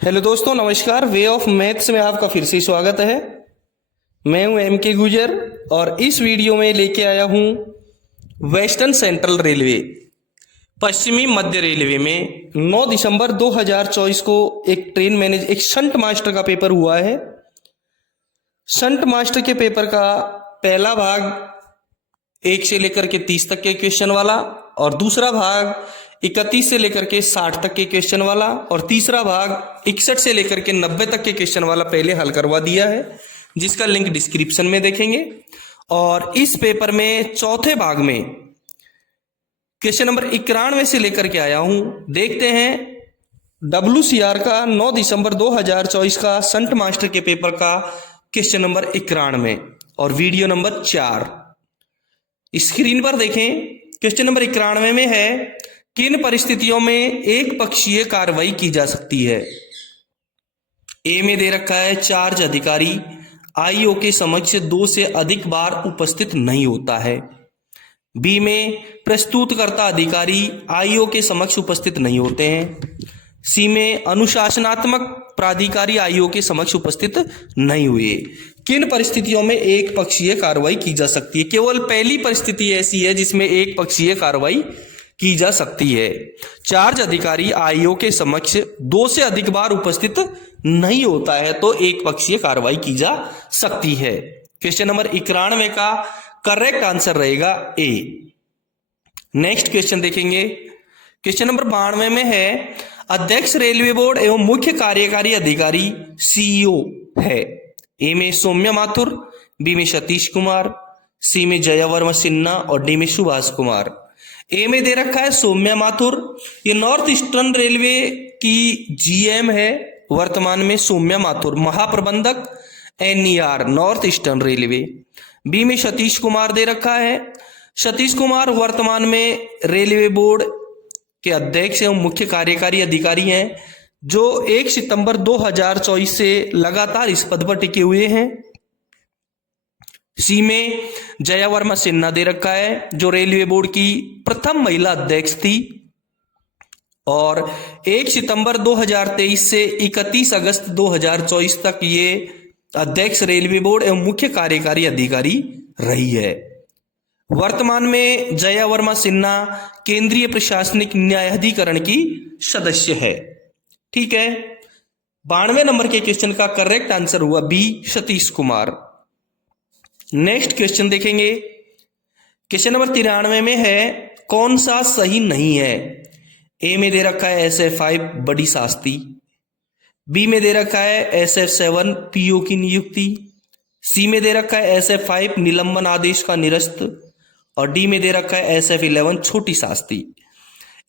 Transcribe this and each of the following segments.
Hello दोस्तों, नमस्कार। Way of maths में आपका फिर से स्वागत है। मैं हूं एम के गुजर और इस वीडियो में लेके आया हूं वेस्टर्न सेंट्रल रेलवे, पश्चिमी मध्य रेलवे में 9 दिसंबर 2024 को एक शंट मास्टर का पेपर हुआ है। शंट मास्टर के पेपर का पहला भाग 1 से लेकर के 30 तक के क्वेश्चन वाला, और दूसरा भाग 31 से लेकर के 60 तक के क्वेश्चन वाला, और तीसरा भाग 61 से लेकर के 90 तक के क्वेश्चन वाला पहले हल करवा दिया है, जिसका लिंक डिस्क्रिप्शन में देखेंगे। और इस पेपर में चौथे भाग में क्वेश्चन नंबर 91 से लेकर के आया हूं। देखते हैं WCR का 9 दिसंबर 2024 का शंट मास्टर के पेपर का क्वेश्चन नंबर 91 और वीडियो नंबर 4 स्क्रीन पर देखें। क्वेश्चन नंबर 91 में है, किन परिस्थितियों में एक पक्षीय कार्रवाई की जा सकती है। ए में दे रखा है चार्ज अधिकारी आईओ के समक्ष 2 से अधिक बार उपस्थित नहीं होता है। बी में प्रस्तुतकर्ता अधिकारी आईओ के समक्ष उपस्थित नहीं होते हैं। सी में अनुशासनात्मक प्राधिकारी आईओ के समक्ष उपस्थित नहीं हुए। किन परिस्थितियों में एक पक्षीय कार्रवाई की जा सकती है? केवल पहली परिस्थिति ऐसी है जिसमें एक पक्षीय कार्रवाई की जा सकती है। चार्ज अधिकारी आईओ के समक्ष 2 से अधिक बार उपस्थित नहीं होता है तो एक पक्षीय कार्रवाई की जा सकती है। क्वेश्चन नंबर 91 का करेक्ट आंसर रहेगा ए। नेक्स्ट क्वेश्चन देखेंगे। क्वेश्चन नंबर 92 में है, अध्यक्ष रेलवे बोर्ड एवं मुख्य कार्यकारी अधिकारी सीईओ है। ए में सौम्या माथुर, बी में सतीश कुमार, सी में जया वर्मा सिन्हा और डी में सुभाष कुमार। ए में दे रखा है सौम्या माथुर, ये नॉर्थ ईस्टर्न रेलवे की जीएम है वर्तमान में। सौम्या माथुर महाप्रबंधक NER North Eastern Railway. B में सतीश कुमार दे रखा है, सतीश कुमार वर्तमान में रेलवे बोर्ड के अध्यक्ष एवं मुख्य कार्यकारी अधिकारी हैं, जो 1 सितंबर 2024 से लगातार इस पद पर टिके हुए हैं। सी में जया वर्मा सिन्हा दे रखा है, जो रेलवे बोर्ड की प्रथम महिला अध्यक्ष थी और 1 सितंबर 2023 से 31 अगस्त 2024 तक ये अध्यक्ष रेलवे बोर्ड एवं मुख्य कार्यकारी अधिकारी रही है। वर्तमान में जया वर्मा सिन्हा केंद्रीय प्रशासनिक न्यायाधिकरण की सदस्य है। ठीक है, 92 नंबर के क्वेश्चन का करेक्ट आंसर हुआ B, Satish Kumar. Next question देखेंगे। क्वेश्चन नंबर 93 में है, कौन सा सही नहीं है। ए में दे रखा है SF5 बड़ी शास्ति, बी में दे रखा है SF7 पीओ की नियुक्ति, सी में दे रखा है SF5 निलंबन आदेश का निरस्त और डी में दे रखा है SF11 छोटी शास्ति।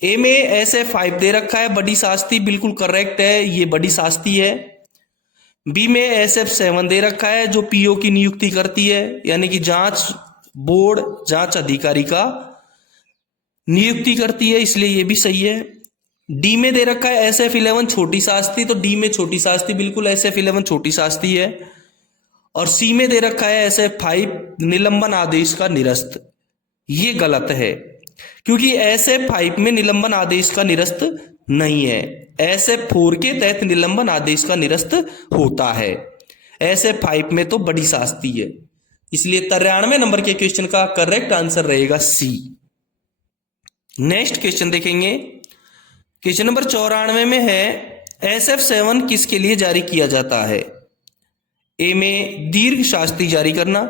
ए में SF5 दे रखा है बड़ी शास्ति, बिल्कुल करेक्ट है, ये बड़ी शास्ति है। बी में SF7 दे रखा है, जो पीओ की नियुक्ति करती है, यानी कि जांच बोर्ड जांच अधिकारी का नियुक्ति करती है, इसलिए ये भी सही है। डी में दे रखा है SF11 छोटी शास्ति, तो डी में छोटी शास्ति बिल्कुल SF11 छोटी शास्ति है। और सी में दे रखा है SF5 निलंबन आदेश का निरस्त, ये गलत है, क्योंकि SF5 में निलंबन आदेश का निरस्त नहीं है। SF4 के तहत निलंबन आदेश का निरस्त होता है, SF5 में तो बड़ी शास्ति है, इसलिए 93 नंबर के क्वेश्चन का करेक्ट आंसर रहेगा सी। नेक्स्ट क्वेश्चन देखेंगे। क्वेश्चन नंबर 94 में है, SF7 किसके लिए जारी किया जाता है। ए में दीर्घ शास्ति जारी करना,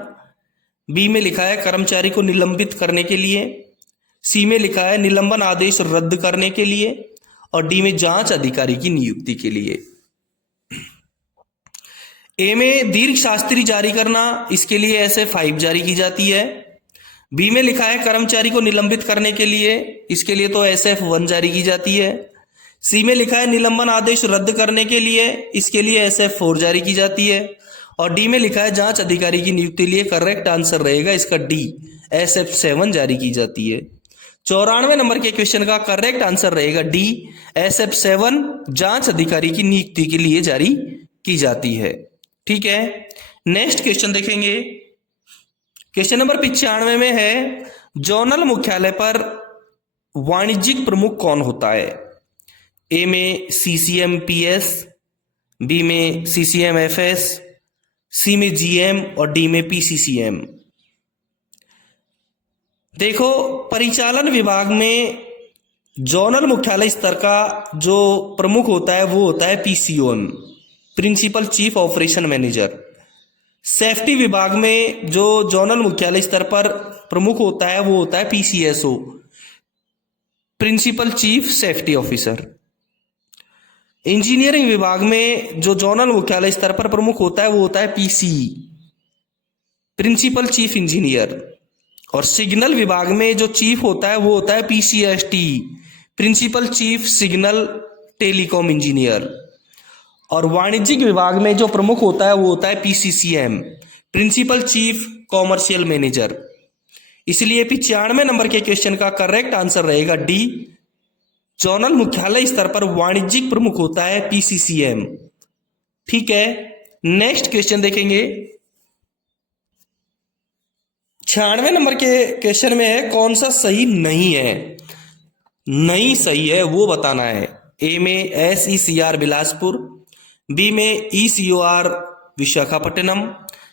बी में लिखा है कर्मचारी को निलंबित करने के लिए, सी में लिखा है निलंबन आदेश रद्द करने के लिए और डी में जांच अधिकारी की नियुक्ति के लिए। ए में दीर्घ शास्त्री जारी करना, इसके लिए SF5 जारी की जाती है। बी में लिखा है कर्मचारी को निलंबित करने के लिए, इसके लिए तो SF1 जारी की जाती है। सी में लिखा है निलंबन आदेश रद्द करने के लिए, इसके लिए SF4 जारी की जाती है। और डी में लिखा है जांच अधिकारी की नियुक्ति के लिए करेक्ट आंसर रहेगा इसका डी, SF7 जारी की जाती है। 94 नंबर के क्वेश्चन का करेक्ट आंसर रहेगा डी, SF7 जांच अधिकारी की नियुक्ति के लिए जारी की जाती है। ठीक है, नेक्स्ट क्वेश्चन देखेंगे। क्वेश्चन नंबर 95 में है, जोनल मुख्यालय पर वाणिज्यिक प्रमुख कौन होता है। ए में CCMPS, बी में सीसीएम एफएस, सी में जीएम और डी में पीसीसीएम। देखो, परिचालन विभाग में जोनल मुख्यालय स्तर का जो प्रमुख होता है वो होता है PCOM, principal chief operation manager. Safety विभाग में जो जोनल मुख्यालय स्तर पर प्रमुख होता है वो होता है PCSO, principal chief safety officer. Engineering विभाग में जो जोनल मुख्यालय स्तर पर प्रमुख होता है वो होता है पीसीई, प्रिंसिपल चीफ इंजीनियर। और सिग्नल विभाग में जो चीफ होता है वो होता है PCST, principal chief signal telecom engineer. और वाणिज्यिक विभाग में जो प्रमुख होता है वो होता है PCCM, principal chief commercial manager. इसलिए 95 नंबर के क्वेश्चन का करेक्ट आंसर रहेगा डी, जोनल मुख्यालय स्तर पर वाणिज्यिक प्रमुख होता है पीसीसीएम। ठीक है, नेक्स्ट क्वेश्चन देखेंगे। 96 नंबर के क्वेश्चन में है कौन सा सही नहीं है, नहीं सही है वो बताना है। ए में SECR बिलासपुर, बी में ECOR विशाखापट्टनम,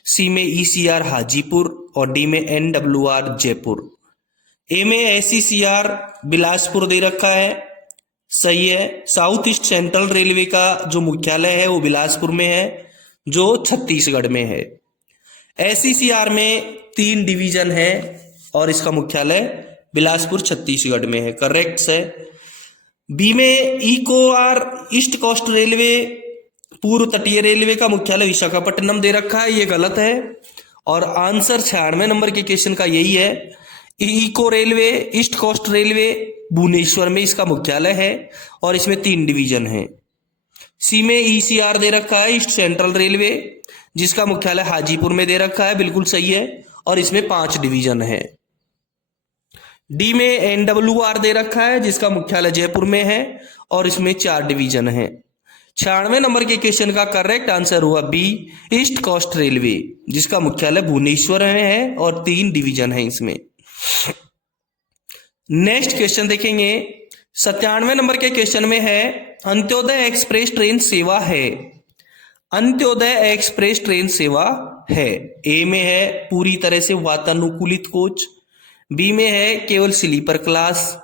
सी में ECR हाजीपुर और डी में NWR जयपुर। ए में SECR बिलासपुर दे रखा है, सही है। साउथ ईस्ट सेंट्रल रेलवे का जो मुख्यालय है वो बिलासपुर में है, जो छत्तीसगढ़ में है। SECR में 3 डिवीजन है और इसका मुख्यालय बिलासपुर छत्तीसगढ़ में है, करेक्ट है। बी में ECOR ईस्ट कोस्ट रेलवे, पूर्व तटीय रेलवे का मुख्यालय विशाखापट्टनम दे रखा है, ये गलत है। और आंसर 96 नंबर के क्वेश्चन का यही है। इको railway East Coast Railway Bhubaneswar में इसका मुख्यालय है और इसमें 3 डिवीजन है। सी में ECR दे रखा है ईस्ट सेंट्रल रेलवे, जिसका मुख्यालय हाजीपुर में दे रखा है, बिल्कुल सही है, और इसमें 5 डिवीजन है। डी में NWR दे रखा है जिसका मुख्यालय जयपुर में है और इसमें 4 डिवीजन है। 96 नंबर के क्वेश्चन का करेक्ट आंसर हुआ बी, ईस्ट कोस्ट रेलवे, जिसका मुख्यालय भुवनेश्वर में है और 3 डिवीजन है इसमें। नेक्स्ट क्वेश्चन देखेंगे। 97 नंबर के क्वेश्चन में है अंत्योदय एक्सप्रेस ट्रेन सेवा है, अंत्योदय एक्सप्रेस ट्रेन सेवा है। ए में है पूरी तरह से वातानुकूलित कोच, बी में है केवल स्लीपर क्लास,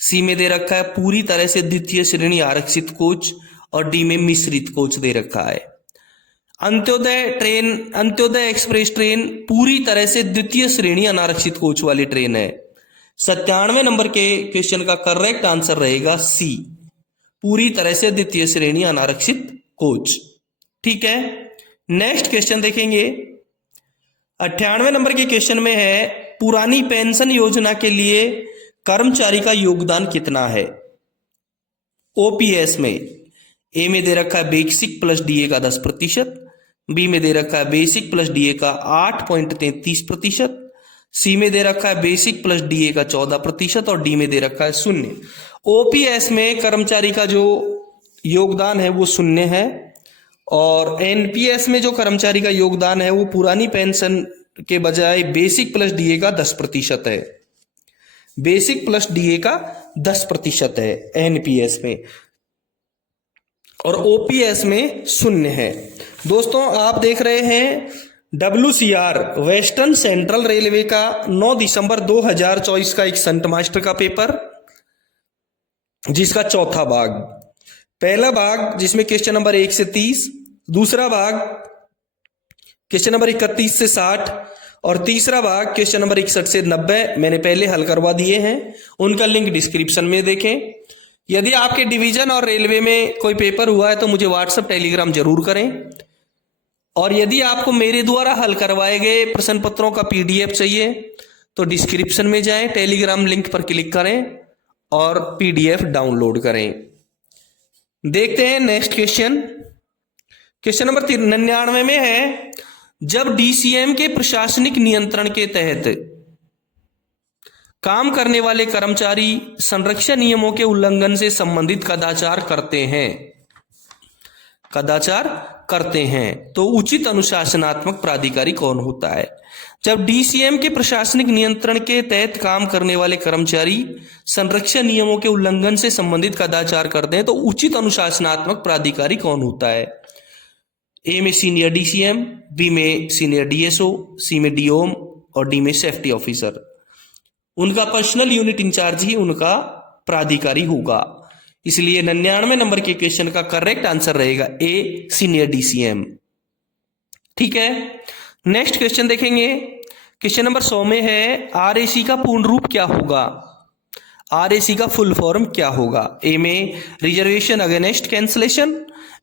सी में दे रखा है पूरी तरह से द्वितीय श्रेणी आरक्षित कोच और डी में मिश्रित कोच दे रखा है। अंत्योदय एक्सप्रेस ट्रेन पूरी तरह से द्वितीय श्रेणी अनारक्षित कोच वाली ट्रेन है। 97 नंबर के क्वेश्चन का करेक्ट आंसर रहेगा सी, पूरी तरह से द्वितीय श्रेणी अनारक्षित कोच। ठीक है, नेक्स्ट क्वेश्चन देखेंगे। 98 नंबर के क्वेश्चन में है पुरानी पेंशन योजना के लिए कर्मचारी का योगदान कितना है। ओपीएस में ए में दे रखा है बेसिक प्लस डीए का 10%, बी में दे रखा है बेसिक प्लस डीए का 8.33%, सी में दे रखा है बेसिक प्लस डीए का 14% और डी में दे रखा है 0। ओपीएस में कर्मचारी का जो योगदान है वो 0 है और एनपीएस में जो कर्मचारी का योगदान है वो पुरानी पेंशन के बजाय बेसिक प्लस डीए का 10% है, बेसिक प्लस डीए का 10% है एनपीएस में और ओपीएस में 0 है। दोस्तों आप देख रहे हैं WCR वेस्टर्न सेंट्रल रेलवे का 9 दिसंबर 2024 का एक संट मास्टर का पेपर, जिसका चौथा भाग, पहला भाग जिसमें क्वेश्चन नंबर 1 से 30, दूसरा भाग क्वेश्चन नंबर 31 से 60 और तीसरा भाग क्वेश्चन नंबर 61 से 90 मैंने पहले हल करवा दिए हैं, उनका लिंक डिस्क्रिप्शन में देखें। यदि आपके डिवीजन और रेलवे में कोई पेपर हुआ है तो मुझे व्हाट्सएप टेलीग्राम जरूर करें, और यदि आपको मेरे द्वारा हल करवाए गए प्रश्न पत्रों का PDF चाहिए तो डिस्क्रिप्शन में जाएं, टेलीग्राम लिंक पर क्लिक करें और PDF डाउनलोड करें। देखते हैं नेक्स्ट क्वेश्चन। क्वेश्चन नंबर 99 में है जब DCM के प्रशासनिक नियंत्रण के तहत काम करने वाले कर्मचारी संरक्षण नियमों के उल्लंघन से संबंधित कदाचार करते हैं तो उचित अनुशासनात्मक प्राधिकारी कौन होता है। जब DCM के प्रशासनिक नियंत्रण के तहत काम करने वाले कर्मचारी संरक्षण नियमों के उल्लंघन से संबंधित कदाचार करते हैं तो उचित अनुशासनात्मक प्राधिकारी कौन होता है। ए में सीनियर DCM, बी में सीनियर DSO, सी में DOM और डी में सेफ्टी ऑफिसर। उनका पर्सनल यूनिट इंचार्ज ही उनका प्राधिकारी होगा। इसलिए 99 नंबर के क्वेश्चन का करेक्ट आंसर रहेगा ए सीनियर DCM। ठीक है, नेक्स्ट क्वेश्चन देखेंगे। क्वेश्चन नंबर 100 में है RAC का पूर्ण रूप क्या होगा। RAC का फुल फॉर्म क्या होगा। ए में रिजर्वेशन अगेंस्ट कैंसलेशन,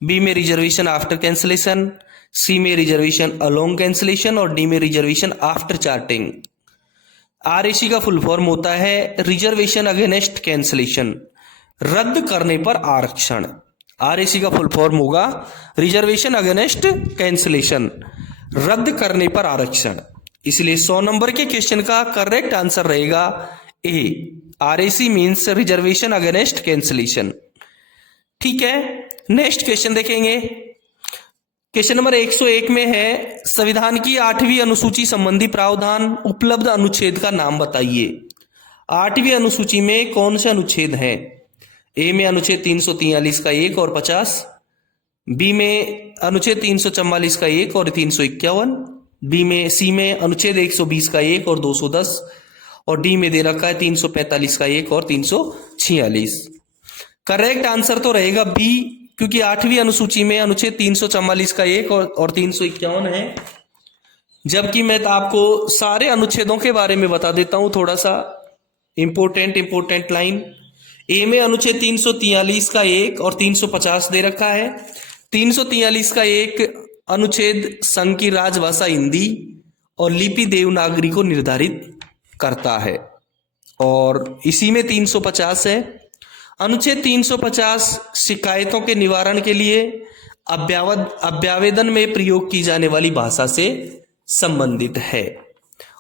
बी में रिजर्वेशन आफ्टर कैंसलेशन, सी में रिजर्वेशन अलोंग कैंसलेशन और डी में रिजर्वेशन आफ्टर चार्टिंग। RAC का फुल फॉर्म होता है रिजर्वेशन अगेंस्ट कैंसलेशन, रद्द करने पर आरक्षण। RAC का फुल फॉर्म होगा रिजर्वेशन अगेंस्ट कैंसलेशन, रद्द करने पर आरक्षण। इसलिए 100 नंबर के क्वेश्चन का करेक्ट आंसर रहेगा ए, RAC means reservation against cancellation. ठीक है, नेक्स्ट क्वेश्चन देखेंगे। क्वेश्चन नंबर 101 में है संविधान की 8वीं अनुसूची संबंधी प्रावधान उपलब्ध अनुच्छेद का नाम बताइए। 8वीं अनुसूची में कौन से अनुच्छेद हैं। ए में अनुच्छेद 343 का 1 और 50, बी में अनुच्छेद 344 का 1 और 351, बी में सी में अनुच्छेद 120 का 1 और 210 और डी में दे रखा है 345 का 1 और 346। करेक्ट आंसर तो रहेगा बी, क्योंकि 8वीं अनुसूची में अनुच्छेद 344 का 1 और 351 है। जबकि मैं आपको सारे अनुच्छेदों के बारे में बता देता हूं, थोड़ा सा इंपोर्टेंट लाइन। ए में अनुच्छेद 343 का 1 और 350 दे रखा है। 343 का 1 अनुच्छेद संघ की राजभाषा हिंदी और लिपि देवनागरी को निर्धारित करता है, और इसी में 350 है अनुच्छेद 350 शिकायतों के निवारण के लिए अभ्यावेदन में प्रयोग की जाने वाली भाषा से संबंधित है।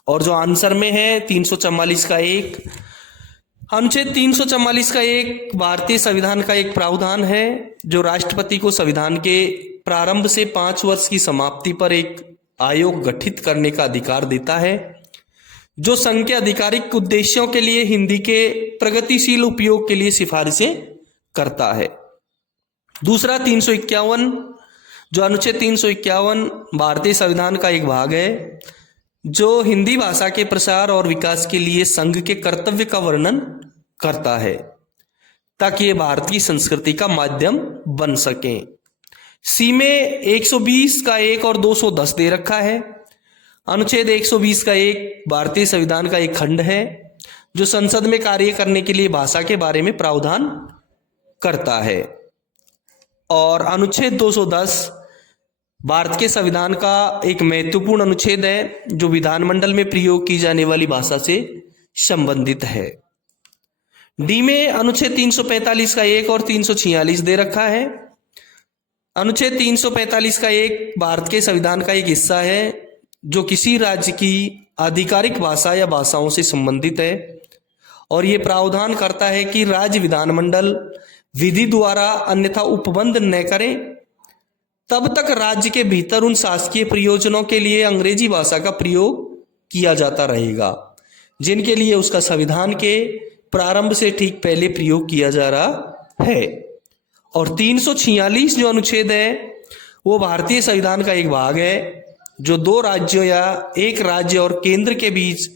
और जो आंसर में है 344 का 1, अनुच्छेद 344 का 1 भारतीय संविधान का एक प्रावधान है जो राष्ट्रपति को संविधान के प्रारंभ से 5 वर्ष की समाप्ति पर एक आयोग गठित करने का अधिकार देता है, जो संघ के आधिकारिक उद्देश्यों के लिए हिंदी के प्रगतिशील उपयोग के लिए सिफारिशें करता है। दूसरा 351, जो अनुच्छेद 351 भारतीय संविधान का एक भाग है जो हिंदी भाषा के प्रसार और विकास के लिए संघ के कर्तव्य का वर्णन करता है ताकि ये भारतीय संस्कृति का माध्यम बन सके। सी में 120 का 1 और 210 दे रखा है। अनुच्छेद 120 का 1 भारतीय संविधान का एक खंड है जो संसद में कार्य करने के लिए भाषा के बारे में प्रावधान करता है, और अनुच्छेद 210 भारत के संविधान का एक महत्वपूर्ण अनुच्छेद है जो विधानमंडल में प्रयोग की जाने वाली भाषा से संबंधित है। डी में अनुच्छेद 345 का 1 और 346 दे रखा है। अनुच्छेद 345 का 1 भारत के संविधान का एक हिस्सा है जो किसी राज्य की आधिकारिक भाषा या भाषाओं से संबंधित है, और ये प्रावधान करता है कि राज्य विधानमंडल विधि द्वारा अन्यथा उपबंध न करें तब तक राज्य के भीतर उन शासकीय प्रयोजनों के लिए अंग्रेजी भाषा का प्रयोग किया जाता रहेगा जिनके लिए उसका संविधान के प्रारंभ से ठीक पहले प्रयोग किया जा रहा है। और 346 जो अनुच्छेद है वो भारतीय संविधान का एक भाग है जो 2 राज्यों या एक राज्य और केंद्र के बीच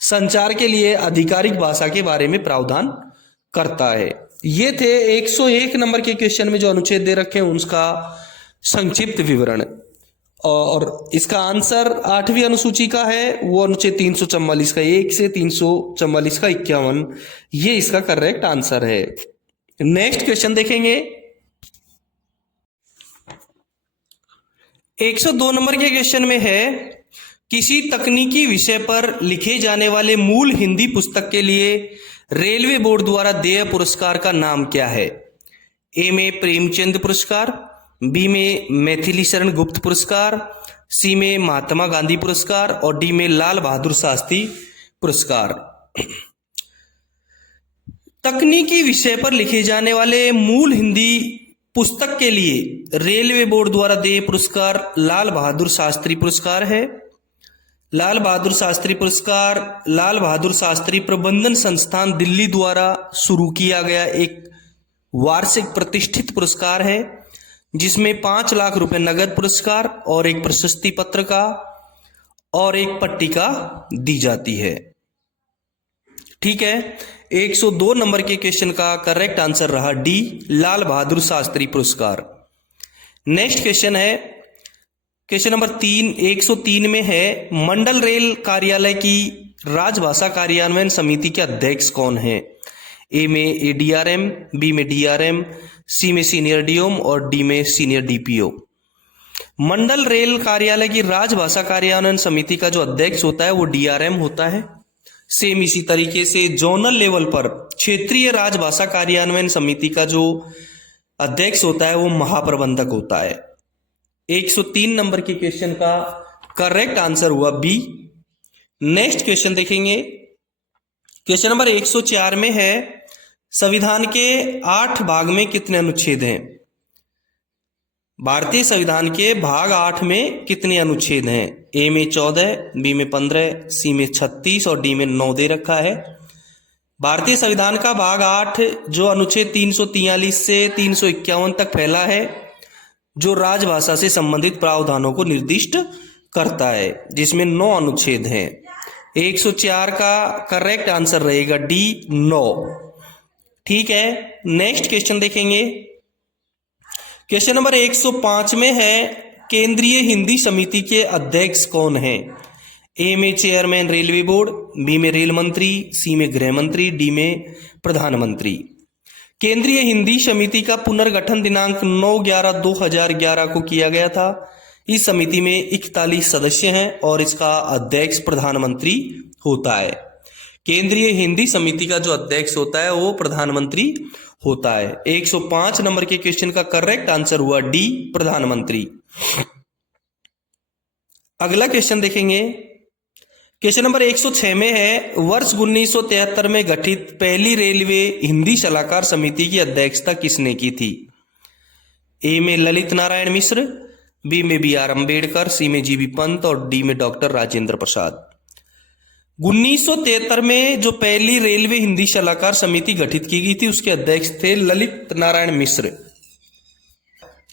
संचार के लिए आधिकारिक भाषा के बारे में प्रावधान करता है। ये थे 101 नंबर के क्वेश्चन में जो अनुच्छेद दे रखे हैं उसका संक्षिप्त विवरण, और इसका आंसर 8वीं अनुसूची का है वो अनुच्छेद 344 का 1 से 344 का 51, ये इसका करेक्ट आंसर है। नेक्स्ट क्वेश्चन देखेंगे। 102 नंबर के क्वेश्चन में है किसी तकनीकी विषय पर लिखे जाने वाले मूल हिंदी पुस्तक के लिए रेलवे बोर्ड द्वारा देय पुरस्कार का नाम क्या है। ए में प्रेमचंद पुरस्कार, बी में मैथिली शरण गुप्त पुरस्कार, सी में महात्मा गांधी पुरस्कार और डी में लाल बहादुर शास्त्री पुरस्कार। तकनीकी विषय पर लिखे जाने वाले मूल हिंदी पुस्तक के लिए रेलवे बोर्ड द्वारा देय पुरस्कार लाल बहादुर शास्त्री पुरस्कार है। लाल बहादुर शास्त्री पुरस्कार लाल बहादुर शास्त्री प्रबंधन संस्थान दिल्ली द्वारा शुरू किया गया एक वार्षिक प्रतिष्ठित पुरस्कार है जिसमें 5 लाख रुपए नगद पुरस्कार और एक प्रशस्ति पत्र का और एक पट्टिका दी जाती है। ठीक है, 102 नंबर के क्वेश्चन का करेक्ट आंसर रहा डी, लाल बहादुर शास्त्री पुरस्कार। नेक्स्ट क्वेश्चन है क्वेश्चन नंबर 103 में है, मंडल रेल कार्यालय की राजभाषा कार्यान्वयन समिति के अध्यक्ष कौन है? ए में एडीआरएम, बी में डीआरएम, सी में सीनियर डीओम और डी में सीनियर डीपीओ। मंडल रेल कार्यालय की राजभाषा कार्यान्वयन समिति का जो अध्यक्ष होता है वो डीआरएम होता है। सेम इसी तरीके से जोनल लेवल पर क्षेत्रीय राजभाषा कार्यान्वयन समिति का जो अध्यक्ष होता है वो महाप्रबंधक होता है। 103 नंबर के क्वेश्चन का करेक्ट आंसर हुआ बी। नेक्स्ट क्वेश्चन देखेंगे, क्वेश्चन नंबर 104 में है, संविधान के 8 भाग में कितने अनुच्छेद हैं? भारतीय संविधान के भाग 8 में कितने अनुच्छेद हैं? ए में 14, बी में 15, सी में 36 और डी में 9 दे रखा है। भारतीय संविधान का भाग 8 जो अनुच्छेद 343 से 351 तक फैला है, जो राजभाषा से संबंधित प्रावधानों को निर्दिष्ट करता है, जिसमें 9 अनुच्छेद हैं। 104 का करेक्ट आंसर रहेगा डी, 9। ठीक है, नेक्स्ट क्वेश्चन देखेंगे, क्वेश्चन नंबर 105 में है, केंद्रीय हिंदी समिति के अध्यक्ष कौन है? ए में चेयरमैन रेलवे बोर्ड, बी में रेल मंत्री, सी में गृह मंत्री, डी में प्रधानमंत्री। केंद्रीय हिंदी समिति का पुनर्गठन दिनांक 9/11/2011 को किया गया था। इस समिति में 41 सदस्य हैं और इसका अध्यक्ष प्रधानमंत्री होता है। केंद्रीय हिंदी समिति का जो अध्यक्ष होता है वो प्रधानमंत्री होता है। 105 नंबर के क्वेश्चन का करेक्ट आंसर हुआ डी, प्रधानमंत्री। अगला क्वेश्चन देखेंगे, क्वेश्चन नंबर 106 में है, वर्ष 1973 में गठित पहली रेलवे हिंदी सलाहकार समिति की अध्यक्षता किसने की थी? ए में ललित नारायण मिश्र, बी में बी आर अम्बेडकर, सी में जी बी पंत और डी में डॉक्टर राजेंद्र प्रसाद। 1973 में जो पहली रेलवे हिंदी सलाहकार समिति गठित की गई थी उसके अध्यक्ष थे ललित नारायण मिश्र।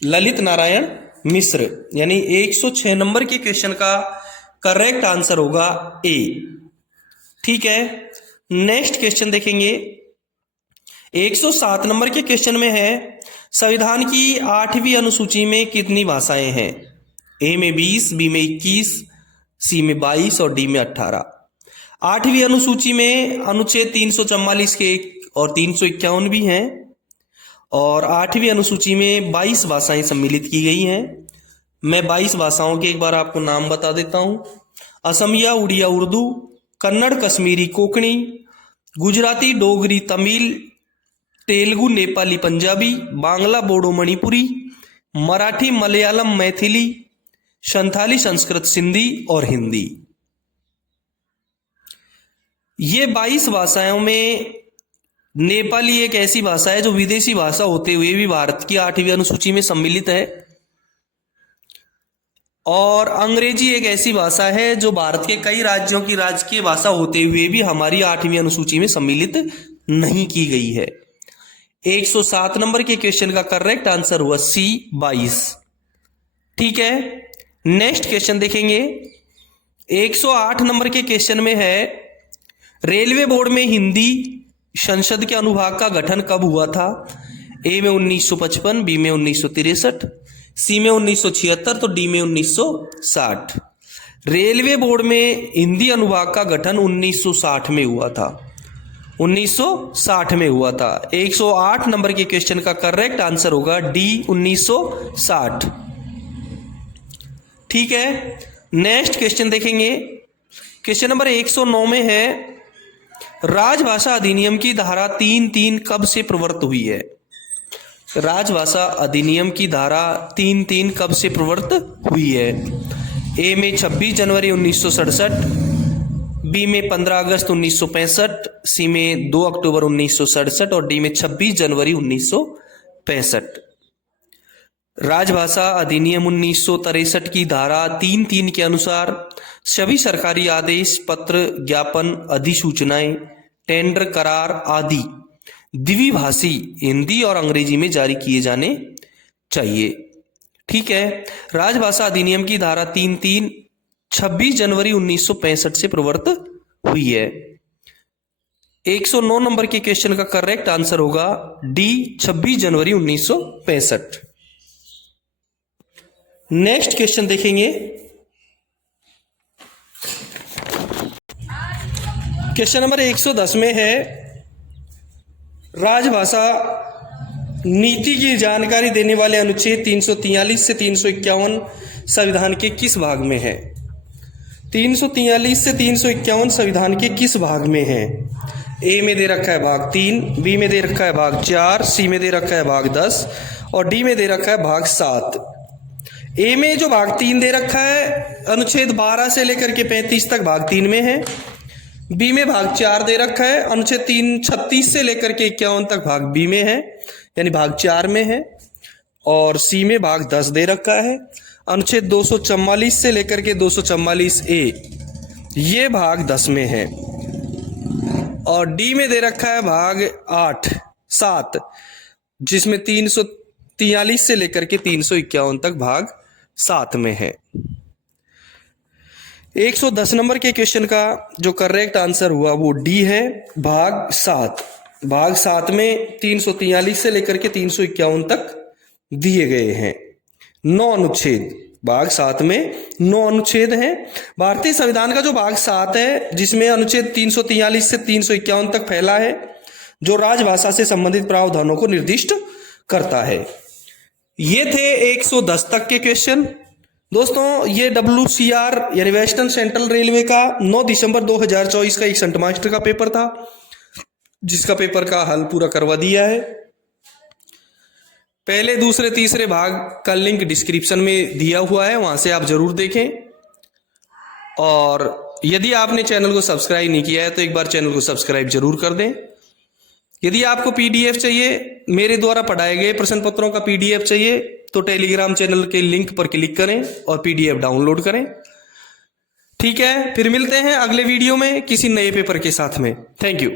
ललित नारायण मिश्र, यानी 106 नंबर के क्वेश्चन का करेक्ट आंसर होगा ए। ठीक है, नेक्स्ट क्वेश्चन देखेंगे, 107 नंबर के क्वेश्चन में है, संविधान की 8वीं अनुसूची में कितनी भाषाएं हैं? ए में 20, बी में 21, सी में 22 और डी में 18। 8वीं अनुसूची में अनुच्छेद 344 के और 351 भी हैं और 8वीं अनुसूची में 22 भाषाएं सम्मिलित की गई हैं। मैं 22 भाषाओं के एक बार आपको नाम बता देता हूं। असमिया, उड़िया, उर्दू, कन्नड़, कश्मीरी, कोंकणी, गुजराती, डोगरी, तमिल, तेलुगु, नेपाली, पंजाबी, बांग्ला, बोडो, मणिपुरी, मराठी, मलयालम, मैथिली, संथाली, संस्कृत, सिंधी और हिंदी। ये 22 भाषाओं में नेपाली एक ऐसी भाषा है जो विदेशी भाषा होते हुए भी भारत की 8वीं अनुसूची में सम्मिलित है और अंग्रेजी एक ऐसी भाषा है जो भारत के कई राज्यों की राजकीय भाषा होते हुए भी हमारी 8वीं अनुसूची में सम्मिलित नहीं की गई है। 107 नंबर के क्वेश्चन का करेक्ट आंसर हुआ सी, 22। ठीक है, नेक्स्ट क्वेश्चन देखेंगे, 108 नंबर के क्वेश्चन में है, रेलवे बोर्ड में हिंदी संसद के अनुभाग का गठन कब हुआ था? ए में 1955, बी में 1963, सी में 1976 तो डी में 1960। रेलवे बोर्ड में हिंदी अनुभाग का गठन 1960 में हुआ था। 1960 में हुआ था। 108 नंबर के क्वेश्चन का करेक्ट आंसर होगा डी, 1960। ठीक है, नेक्स्ट क्वेश्चन देखेंगे, क्वेश्चन नंबर 109 में है, राजभाषा अधिनियम की धारा 3(3) कब से प्रवृत्त हुई है? राजभाषा अधिनियम की धारा 3(3) कब से प्रवृत्त हुई है? ए में 26 जनवरी 1967, बी में 15 अगस्त 1965, सी में 2 अक्टूबर 1967 और डी में 26 जनवरी 1965। राजभाषा अधिनियम 1963 की धारा 3(3) के अनुसार सभी सरकारी आदेश, पत्र, ज्ञापन, अधिसूचनाएं, टेंडर, करार आदि द्विभाषी हिंदी और अंग्रेजी में जारी किए जाने चाहिए। ठीक है। राजभाषा अधिनियम की धारा 3(3) 26 जनवरी 1965 से प्रवर्तित हुई है। 109 नंबर के क्वेश्चन का करेक्ट आंसर होगा डी, 26 जनवरी 1965। नेक्स्ट क्वेश्चन देखेंगे। क्वेश्चन नंबर 110 में है, राजभाषा नीति की जानकारी देने वाले अनुच्छेद 343 से 351 संविधान के किस भाग में है? 343 से 351 संविधान के किस भाग में है? ए में दे रखा है भाग 3, बी में दे रखा है भाग 4, सी में दे रखा है भाग 10 और डी में दे रखा है भाग 7। ए में जो भाग 3 दे रखा है अनुच्छेद 12 से लेकर के 35 तक भाग 3 में है। बी में भाग 4 दे रखा है अनुच्छेद 36 से लेकर के 51 तक भाग बी में है, यानी भाग 4 में है। और सी में भाग 10 दे रखा है अनुच्छेद 244 से लेकर के 244 ए, ये भाग 10 में है। और डी में दे रखा है भाग 7, जिसमें 343 से लेकर के 351 तक भाग 7 में है। 110 नंबर के क्वेश्चन का जो करेक्ट आंसर हुआ वो डी है, भाग 7। भाग 7 में 343 से लेकर के 351 तक दिए गए हैं। 9 अनुच्छेद, भाग 7 में 9 अनुच्छेद हैं। भारतीय संविधान का जो भाग 7 है, जिसमें अनुच्छेद 343 से 351 तक फैला है, जो राजभाषा से संबंधित प्रावधानों को निर्दिष्ट करता है। ये थे 110 तक के क्वेश्चन। दोस्तों, ये WCR यानी वेस्टर्न सेंट्रल रेलवे का 9 दिसंबर 2024 का एक संट मास्टर का पेपर था, जिसका पेपर का हल पूरा करवा दिया है। पहले, दूसरे, तीसरे भाग का लिंक डिस्क्रिप्शन में दिया हुआ है, वहां से आप जरूर देखें। और यदि आपने चैनल को सब्सक्राइब नहीं किया है तो एक बार चैनल को सब्सक्राइब जरूर कर दें। यदि आपको PDF चाहिए, मेरे द्वारा पढ़ाए गए प्रश्न पत्रों का PDF चाहिए, तो टेलीग्राम चैनल के लिंक पर क्लिक करें और PDF डाउनलोड करें। ठीक है, फिर मिलते हैं अगले वीडियो में किसी नए पेपर के साथ में। Thank you.